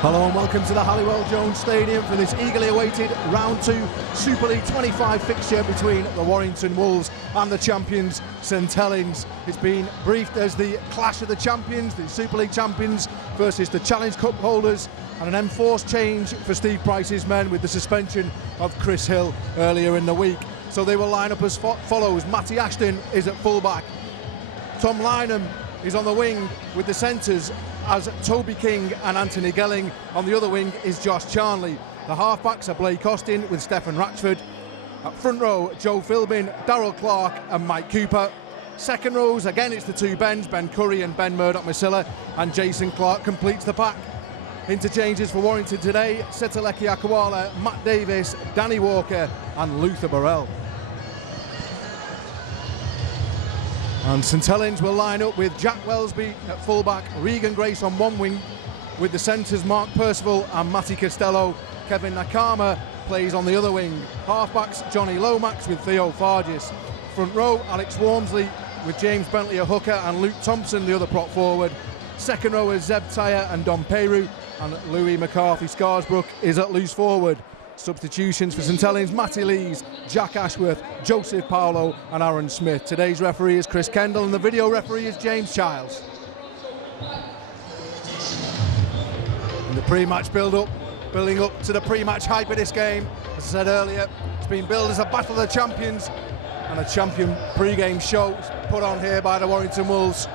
Hello and welcome to the Halliwell Jones Stadium for this eagerly awaited Round 2 Super League 25 fixture between the Warrington Wolves and the champions St Helens. It's been briefed as the clash of the champions, the Super League champions versus the Challenge Cup holders, and an enforced change for Steve Price's men with the suspension of Chris Hill earlier in the week. So they will line up as follows. Matty Ashton is at fullback. Tom Lynham is on the wing with the centres as Toby King and Anthony Gelling. On the other wing is Josh Charnley. The halfbacks are Blake Austin with Stephen Ratchford. At front row, Joe Philbin, Darryl Clark and Mike Cooper. Second rows, again it's the two Bens, Ben Curry and Ben Murdoch-Masilla, and Jason Clark completes the pack. Interchanges for Warrington today: Setaleki Akawala, Matt Davis, Danny Walker and Luther Burrell. And St Helens will line up with Jack Welsby at fullback, Regan Grace on one wing with the centres Mark Percival and Matty Costello. Kevin Nakama plays on the other wing. Halfbacks Johnny Lomax with Theo Fargis. Front row Alex Walmsley with James Bentley a hooker and Luke Thompson the other prop forward. Second row is Zeb Tyre and Don Peru, and Louis McCarthy Scarsbrook is at loose forward. Substitutions for St Helens: Matty Lees, Jack Ashworth, Joseph Paolo and Aaron Smith. Today's referee is Chris Kendall and the video referee is James Childs. And the pre-match building up to the pre-match hype of this game. As I said earlier, it's been billed as a battle of the champions, and a champion pre-game show put on here by the Warrington Wolves.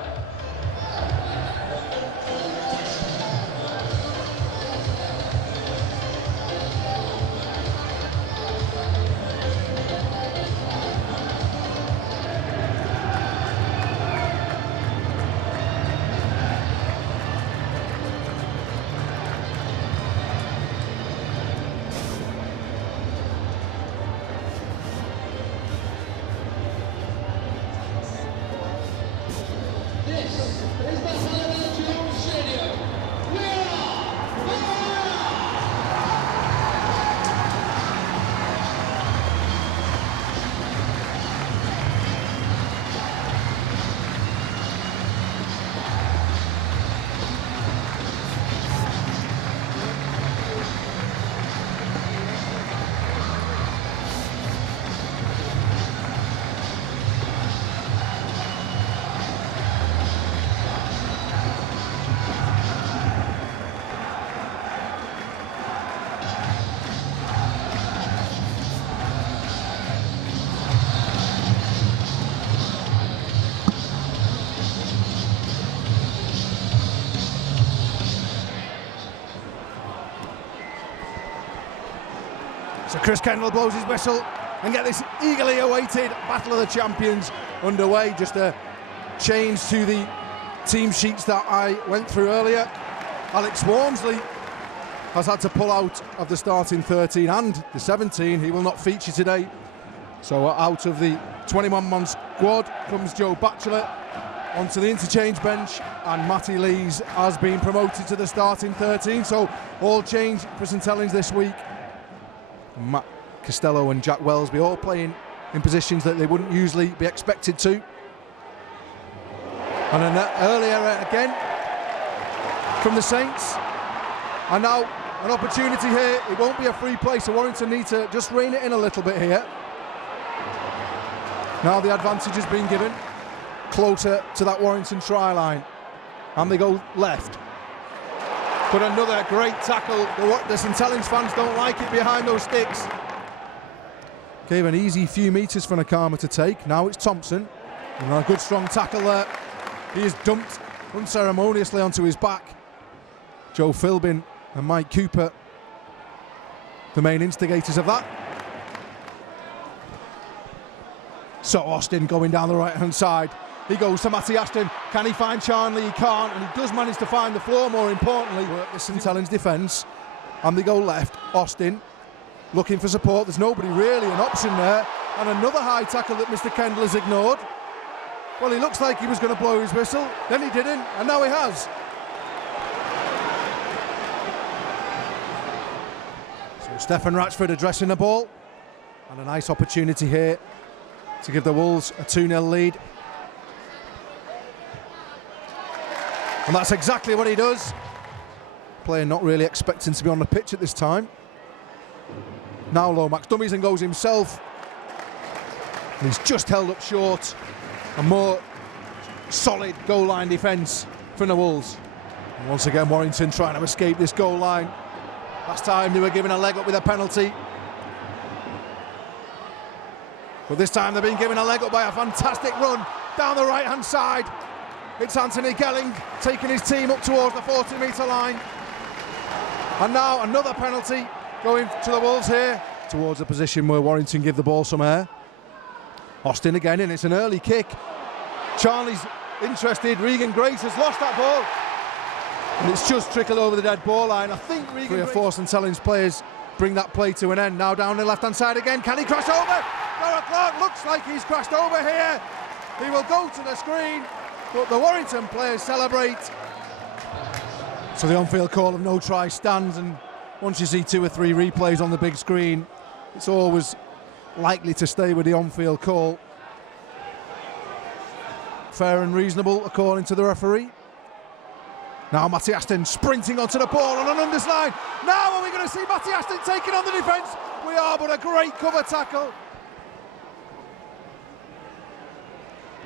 So Chris Kendall blows his whistle and get this eagerly awaited Battle of the Champions underway. Just a change to the team sheets that I went through earlier. Alex Walmsley has had to pull out of the starting 13 and the 17. He will not feature today. So out of the 21-man squad comes Joe Batchelor onto the interchange bench, and Matty Lees has been promoted to the starting 13. So all change for St Helens this week. Matt Costello and Jack Welsby all playing in positions that they wouldn't usually be expected to. And then earlier again from the Saints. And now an opportunity here. It won't be a free play, so Warrington need to just rein it in a little bit here. Now the advantage has been given closer to that Warrington try line. And they go left. But another great tackle. The St Helens fans don't like it behind those sticks. Gave an easy few metres for Nakama to take. Now it's Thompson. And a good strong tackle there. He is dumped unceremoniously onto his back. Joe Philbin and Mike Cooper, the main instigators of that. So Austin going down the right-hand side. He goes to Matty Ashton. Can he find Charnley? He can't, and he does manage to find the floor, more importantly. The St Helens defence, and they go left. Austin looking for support. There's nobody really an option there. And another high tackle that Mr Kendall has ignored. Well, he looks like he was going to blow his whistle. Then he didn't, and now he has. So Stephen Ratchford addressing the ball. And a nice opportunity here to give the Wolves a 2-0 lead. And that's exactly what he does. Player not really expecting to be on the pitch at this time. Now Lomax dummies and goes himself. And he's just held up short. A more solid goal line defence from the Wolves. And once again, Warrington trying to escape this goal line. Last time they were given a leg up with a penalty. But this time they're being given a leg up by a fantastic run down the right-hand side. It's Anthony Gelling taking his team up towards the 40-metre line. And now another penalty going to the Wolves here, towards a position where Warrington give the ball some air. Austin again, and it's an early kick. Charlie's interested. Regan Grace has lost that ball. And it's just trickled over the dead ball line. I think Regan Grace... 3 or 4 St Helens players bring that play to an end. Now down the left-hand side again. Can he crash over? Darragh Clarke looks like he's crashed over here. He will go to the screen, but the Warrington players celebrate. So the on-field call of no try stands, and once you see 2 or 3 replays on the big screen, it's always likely to stay with the on-field call. Fair and reasonable, according to the referee. Now Matty Aston sprinting onto the ball on an underside. Now are we going to see Matty Aston taking on the defence? We are, but a great cover tackle.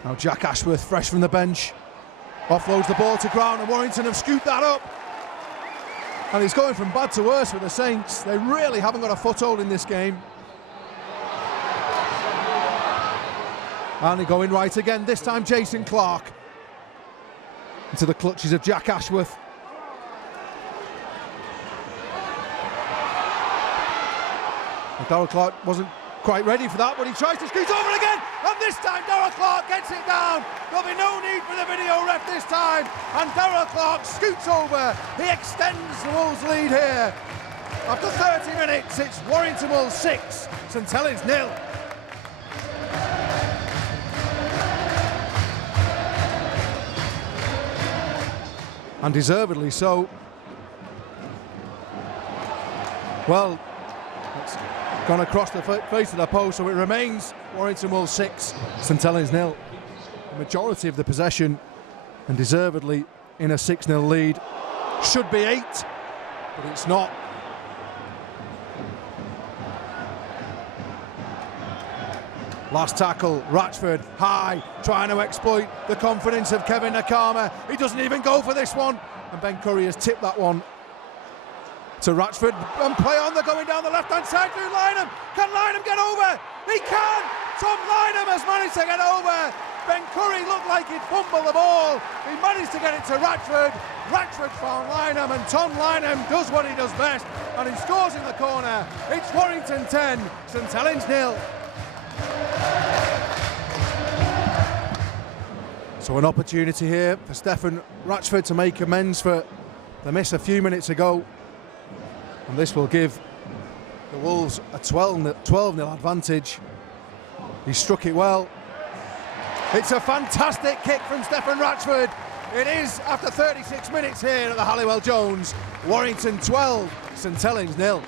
Now Jack Ashworth, fresh from the bench, offloads the ball to ground, and Warrington have scooped that up. And he's going from bad to worse for the Saints. They really haven't got a foothold in this game. And they're going right again, this time Jason Clarke. Into the clutches of Jack Ashworth. And Darragh Clarke wasn't quite ready for that, but he tries to squeeze over again, and this time Darragh Clarke gets it down. There'll be no need for the video ref this time, and Darragh Clarke scoots over. He extends the Wolves' lead here. After 30 minutes, it's Warrington Wolves 6, St Helens 0. And deservedly so. Well, it's gone across the face of the post, so it remains Warrington Wolves 6, St Helens 0. The majority of the possession, and deservedly in a 6-0 lead. Should be 8, but it's not. Last tackle, Ratchford high, trying to exploit the confidence of Kevin Nakama. He doesn't even go for this one, and Ben Curry has tipped that one to Ratchford. And play on, they're going down the left-hand side through Lynham. Can Lynham get over? He can! Tom Lynham has managed to get over. Ben Curry looked like he'd fumbled the ball. He managed to get it to Ratchford. Ratchford found Lynham, and Tom Lynham does what he does best, and he scores in the corner. It's Warrington 10, St Helens 0. So an opportunity here for Stefan Ratchford to make amends for the miss a few minutes ago, and this will give the Wolves a 12-0 advantage. He struck it well. It's a fantastic kick from Stefan Ratchford. It is after 36 minutes here at the Halliwell Jones. Warrington 12, St Helens 0.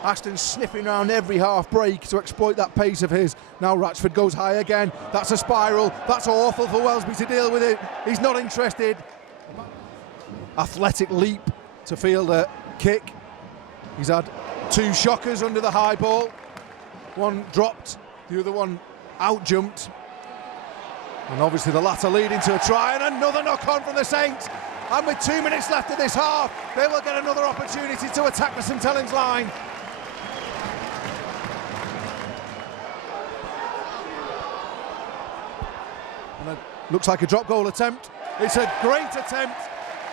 Ashton sniffing around every half break to exploit that pace of his. Now Ratchford goes high again. That's a spiral. That's awful for Welsby to deal with it. He's not interested. Athletic leap to field a kick. He's had 2 shockers under the high ball. One dropped, the other one out jumped. And obviously the latter leading to a try, and another knock on from the Saints. And with 2 minutes left of this half, they will get another opportunity to attack the St Helens line. And it looks like a drop goal attempt. It's a great attempt.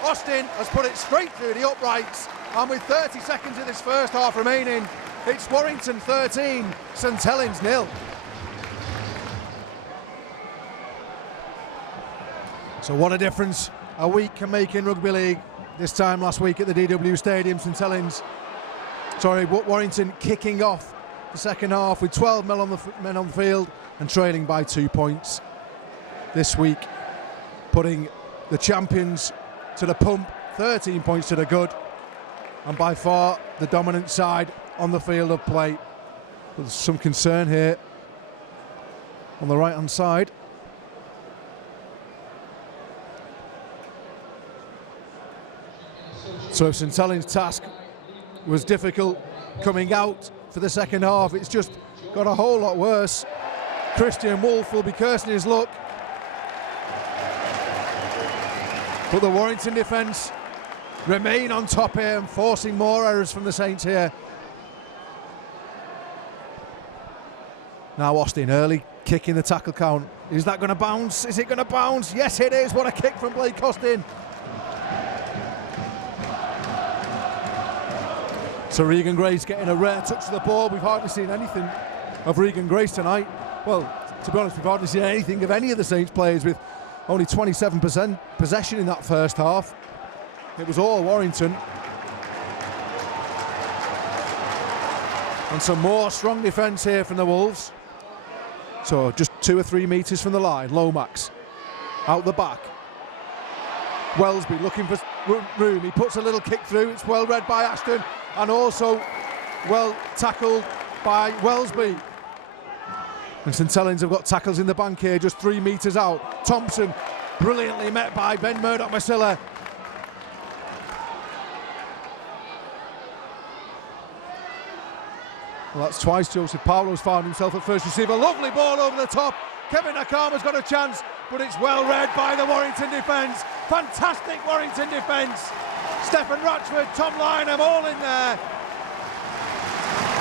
Austin has put it straight through the uprights, and with 30 seconds of this first half remaining, it's Warrington 13, St Helens 0. So what a difference a week can make in rugby league. This time last week at the DW Stadium, St Helens, Warrington kicking off the second half with 12 men on the field and trailing by 2 points. This week, putting the champions to the pump, 13 points to the good, and by far the dominant side on the field of play. There's some concern here on the right-hand side. So if St Helens' task was difficult coming out for the second half, it's just got a whole lot worse. Christian Wolf will be cursing his luck. But the Warrington defence remain on top here and forcing more errors from the Saints here. Now Austin, early kick in the tackle count. Is that going to bounce? Is it going to bounce? Yes, it is. What a kick from Blake Austin. So Regan Grace getting a rare touch of the ball. We've hardly seen anything of Regan Grace tonight. Well, to be honest, we've hardly seen anything of any of the Saints players, with only 27% possession in that first half. It was all Warrington. And some more strong defence here from the Wolves. So just 2 or 3 metres from the line, Lomax out the back. Wellesby looking for room. He puts a little kick through. It's well read by Ashton and also well tackled by Wellesby. And St Helens have got tackles in the bank here, just 3 metres out. Thompson brilliantly met by Ben Murdoch-Masilla. Well, that's twice Joseph Paulo's found himself at first receiver. Lovely ball over the top. Kevin Nakama's got a chance, but it's well read by the Warrington defence. Fantastic Warrington defence. Stephen Ratchford, Tom Lynham, all in there.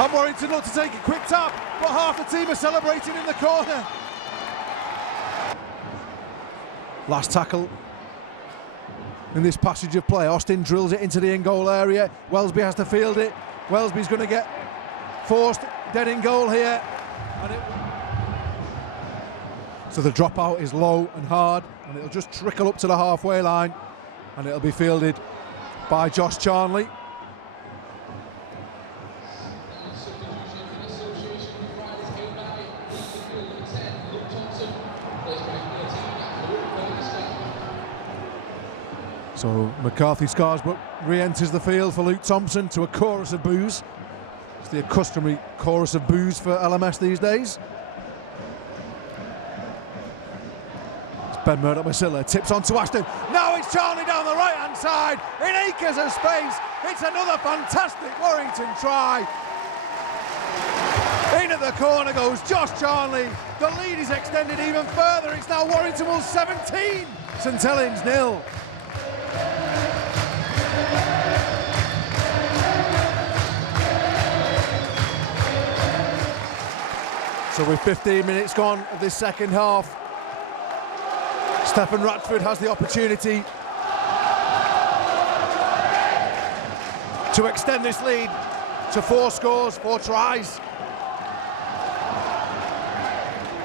And Warrington look to take a quick tap, but half the team are celebrating in the corner. Last tackle in this passage of play. Austin drills it into the in-goal area. Wellesby has to field it. Wellesby's going to get forced dead in goal here. So the dropout is low and hard, and it'll just trickle up to the halfway line, and it'll be fielded by Josh Charnley. So McCarthy Scarsbrook re-enters the field for Luke Thompson to a chorus of boos. It's the customary chorus of boos for LMS these days. It's Ben Murdoch-Masilla, tips on to Ashton. Now it's Charnley down the right-hand side in acres of space. It's another fantastic Warrington try. In at the corner goes Josh Charnley. The lead is extended even further. It's now Warrington Wolves 17, St Helens 0. So with 15 minutes gone of this second half, Stephen Ratchford has the opportunity to extend this lead to 4 scores, 4 tries.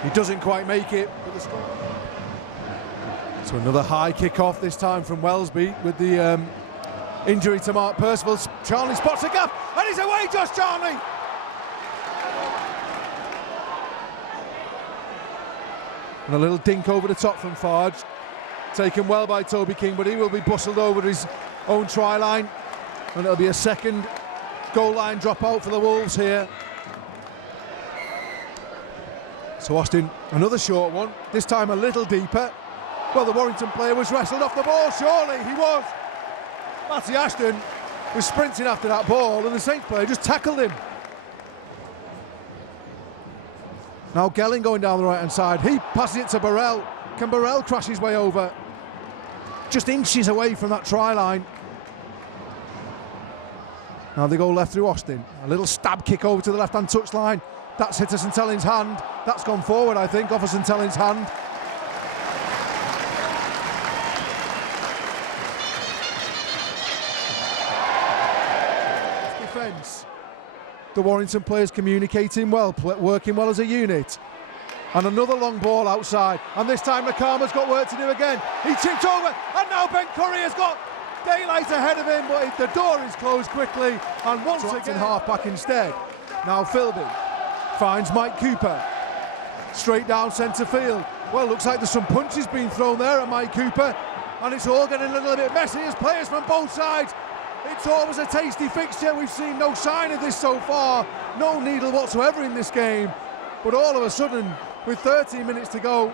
He doesn't quite make it, but the score. So another high kick-off, this time from Wellesby with the injury to Mark Percival. Charnley spots a gap, and he's away, Josh Charnley! And a little dink over the top from Farge, taken well by Toby King, but he will be bustled over his own try line, and it'll be a second goal line dropout for the Wolves here. So Austin, another short one, this time a little deeper. Well, the Warrington player was wrestled off the ball, surely he was. Matty Ashton was sprinting after that ball, and the Saints player just tackled him. Now Gelling going down the right-hand side. He passes it to Burrell. Can Burrell crash his way over? Just inches away from that try line. Now they go left through Austin. A little stab kick over to the left-hand touchline. That's hit a St Helens hand. That's gone forward, I think, off a St Helens hand. Defence. The Warrington players communicating well, working well as a unit. And another long ball outside, and this time Nakama's got work to do again. He chipped over, and now Ben Curry has got daylight ahead of him, but the door is closed quickly, and once again half back instead. Now Philby finds Mike Cooper, straight down centre field. Well, looks like there's some punches being thrown there at Mike Cooper, and it's all getting a little bit messy as players from both sides. It's always a tasty fixture. We've seen no sign of this so far, no needle whatsoever in this game, but all of a sudden, with 13 minutes to go,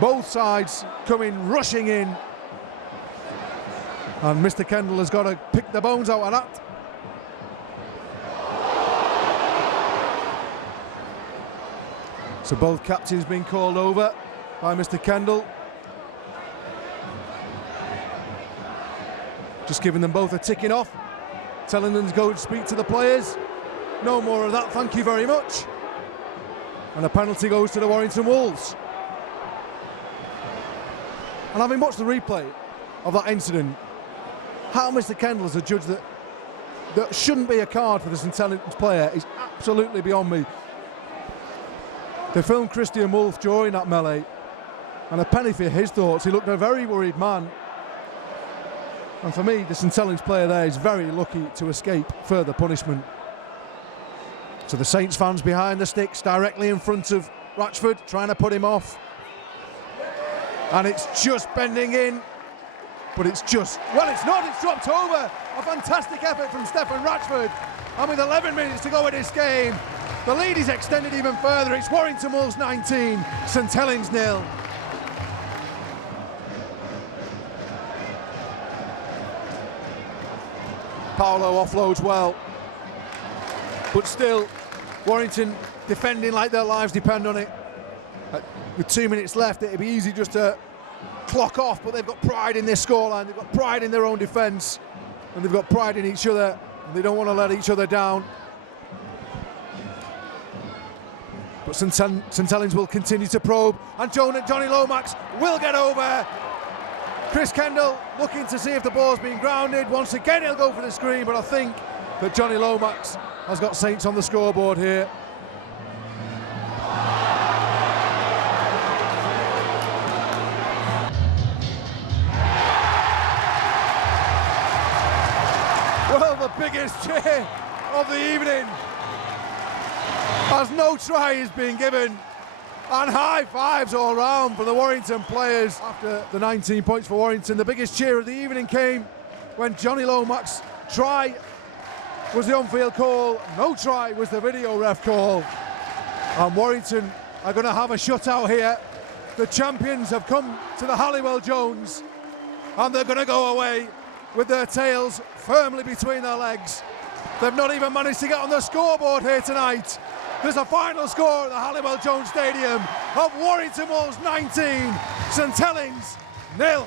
both sides coming rushing in, And Mr. Kendall has got to pick the bones out of that. So both captains being called over by Mr. Kendall. Just giving them both a ticking off, telling them to go and speak to the players. No more of that, thank you very much. And a penalty goes to the Warrington Wolves. And having watched the replay of that incident, how Mr. Kendall is a judge that shouldn't be a card for the St Helens player is absolutely beyond me. They filmed Christian Wolf during that melee, and a penny for his thoughts. He looked a very worried man. And for me, the St Helens player there is very lucky to escape further punishment. So the Saints fans behind the sticks, directly in front of Ratchford, trying to put him off. And it's just bending in, but it's just, well, it's not, it's dropped over. A fantastic effort from Stephen Ratchford. And with 11 minutes to go in this game, the lead is extended even further. It's Warrington Wolves 19, St Helens 0. Paolo offloads well, but still Warrington defending like their lives depend on it. With 2 minutes left, it'd be easy just to clock off, but they've got pride in their scoreline, they've got pride in their own defence, and they've got pride in each other, and they don't want to let each other down. But St Helens will continue to probe, and Johnny Lomax will get over. Chris Kendall looking to see if the ball's been grounded. Once again, he'll go for the screen, but I think that Johnny Lomax has got Saints on the scoreboard here. Well, the biggest cheer of the evening, as no try is being given, and high fives all round for the Warrington players. After the 19 points for Warrington, the biggest cheer of the evening came when Johnny Lomax' try was the on-field call, no try was the video ref call. And Warrington are going to have a shutout here. The champions have come to the Halliwell Jones, and they're going to go away with their tails firmly between their legs. They've not even managed to get on the scoreboard here tonight. There's a final score at the Halliwell Jones Stadium of Warrington Wolves 19, St Helens 0.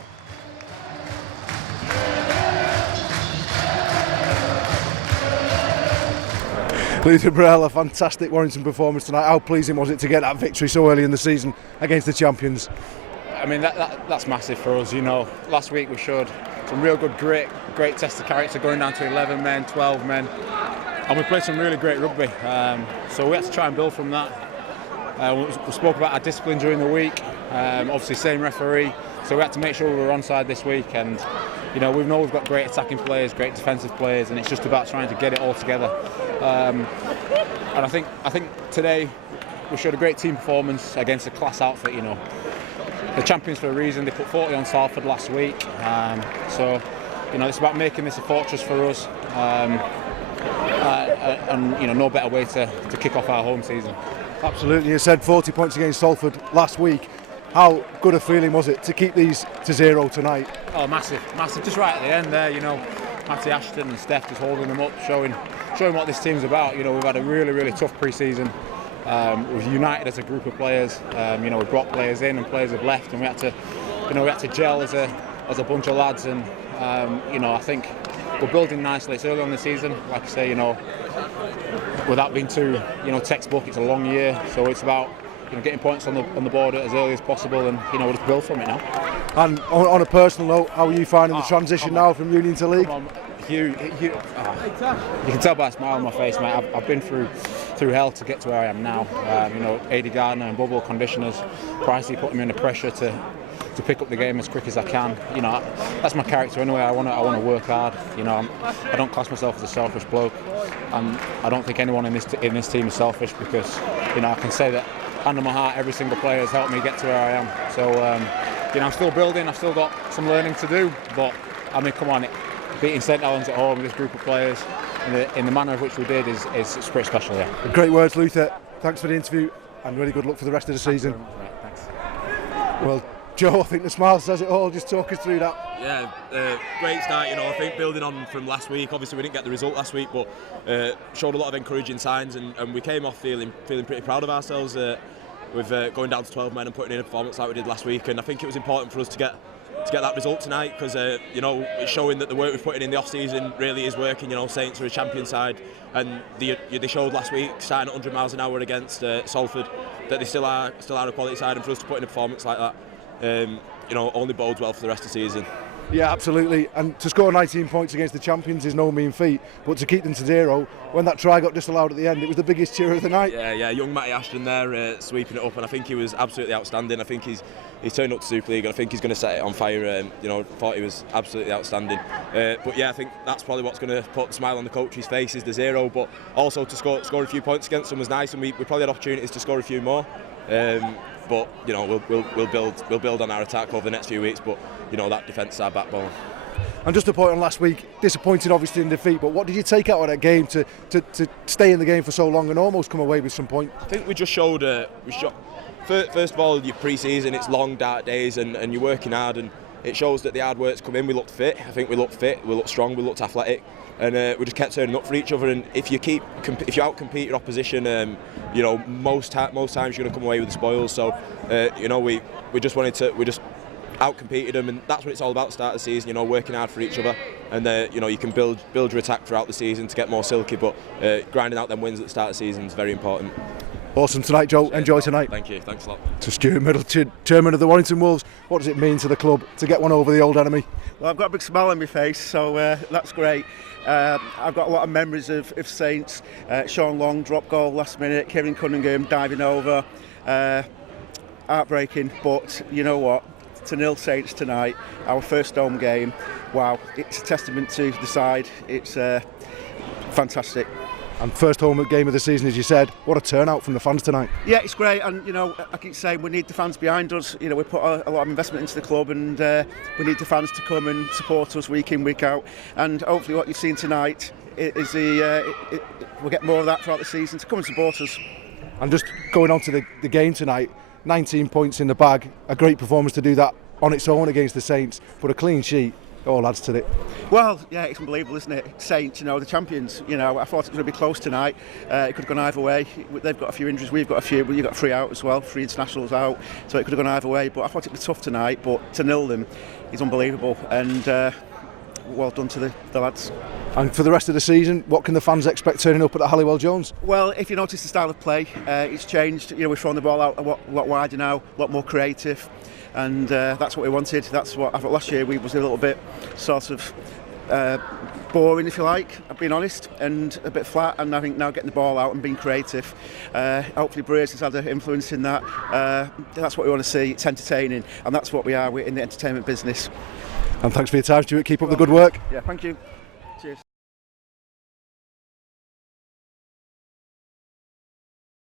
Luther Burrell, a fantastic Warrington performance tonight. How pleasing was it to get that victory so early in the season against the champions? I mean, that's massive for us, you know. Last week we showed some real good great test of character, going down to 11 men, 12 men. And we played some really great rugby, so we had to try and build from that. We spoke about our discipline during the week, obviously same referee, so we had to make sure we were onside this week. And you know, we've got great attacking players, great defensive players, and it's just about trying to get it all together. And I think today we showed a great team performance against a class outfit. You know, the champions for a reason. They put 40 on Salford last week, so you know, it's about making this a fortress for us. And you know, no better way to kick off our home season. Absolutely, you said 40 points against Salford last week. How good a feeling was it to keep these to 0 tonight? Oh, massive, just right at the end there. You know, Matty Ashton and Steph just holding them up, showing what this team's about. You know, we've had a really tough pre-season. We've united as a group of players. You know, we brought players in and players have left, and we had to gel as a bunch of lads. And you know, I think we're building nicely. It's early on the season, like I say, you know, without being too, you know, textbook. It's a long year, so it's about, you know, getting points on the board as early as possible, and you know, we'll just build from it now. And on a personal note, how are you finding the transition now from Union to League? You can tell by a smile on my face, mate. I've been through hell to get to where I am now. You know, AD Gardner and bubble conditioners, Pricey putting me under pressure to pick up the game as quick as I can. You know, that's my character anyway. I want to work hard. You know, I don't class myself as a selfish bloke, and I don't think anyone in this team is selfish, because you know, I can say that hand on my heart, every single player has helped me get to where I am. So you know, I'm still building. I've still got some learning to do, but I mean, come on, beating St Helens at home with this group of players in the manner of which we did is pretty special. Yeah. Great words, Luther. Thanks for the interview, and really good luck for the rest of the season. Thanks. Well, Joe, I think the smile says it all. Just talk us through that. Yeah, great start. I think building on from last week. Obviously, we didn't get the result last week, but showed a lot of encouraging signs, and we came off feeling pretty proud of ourselves with going down to 12 men and putting in a performance like we did last week. And I think it was important for us to get that result tonight because it's showing that the work we've put in the off-season really is working. Saints are a champion side, and they showed last week, starting at 100 miles an hour against Salford, that they still are a quality side, and for us to put in a performance like that, only bodes well for the rest of the season. Yeah, absolutely. And to score 19 points against the champions is no mean feat, but to keep them to 0, when that try got disallowed at the end, it was the biggest cheer of the night. Yeah, young Matty Ashton there sweeping it up, and I think he was absolutely outstanding. I think he's turned up to Super League, and I think he's going to set it on fire. Thought he was absolutely outstanding. But yeah, I think that's probably what's going to put the smile on the coach's face is the 0, but also to score a few points against them was nice, and we probably had opportunities to score a few more. But we'll build on our attack over the next few weeks. But that defence is our backbone. And just a point on last week, disappointed obviously in defeat, but what did you take out of that game to stay in the game for so long and almost come away with some points? I think we just showed. First of all, your pre-season, it's long, dark days, and you're working hard, and it shows that the hard work's come in. We looked fit. I think we looked fit. We looked strong. We looked athletic. And we just kept turning up for each other. And if you outcompete your opposition, most times you're going to come away with the spoils. So, we just outcompeted them, and that's what it's all about. At the start of the season, working hard for each other, and you can build your attack throughout the season to get more silky. But grinding out them wins at the start of the season is very important. Awesome tonight, Joe. Enjoy tonight. Thank you. Thanks a lot. To Stuart Middleton, chairman of the Warrington Wolves, what does it mean to the club to get one over the old enemy? Well, I've got a big smile on my face, so that's great. I've got a lot of memories of Saints. Sean Long drop goal last minute, Kevin Cunningham diving over, heartbreaking. But you know what? To 0 Saints tonight, our first home game. Wow, it's a testament to the side. It's fantastic. And first home game of the season, as you said. What a turnout from the fans tonight. Yeah, it's great, and I keep saying we need the fans behind us. We put a lot of investment into the club, and we need the fans to come and support us week in, week out. And hopefully what you've seen tonight is we'll get more of that throughout the season, to come and support us. And just going on to the game tonight, 19 points in the bag, a great performance to do that on its own against the Saints, but a clean sheet. All adds to it. Well, yeah, it's unbelievable, isn't it? Saints, the champions. I thought it was going to be close tonight. It could have gone either way. They've got a few injuries, we've got a few. You've got 3 out as well, 3 internationals out, so it could have gone either way. But I thought it was tough tonight. But to 0 them is unbelievable, and well done to the lads. And for the rest of the season, what can the fans expect turning up at the Halliwell Jones? Well, if you notice the style of play, it's changed. We're throwing the ball out a lot wider now, a lot more creative. And that's what we wanted. That's what I thought last year we was a little bit sort of boring, if you like, I'm being honest, and a bit flat. And I think now getting the ball out and being creative, hopefully Brace has had an influence in that. That's what we want to see. It's entertaining, and that's what we are. We're in the entertainment business. And thanks for your time, Stuart. Keep up the good work. Yeah, thank you.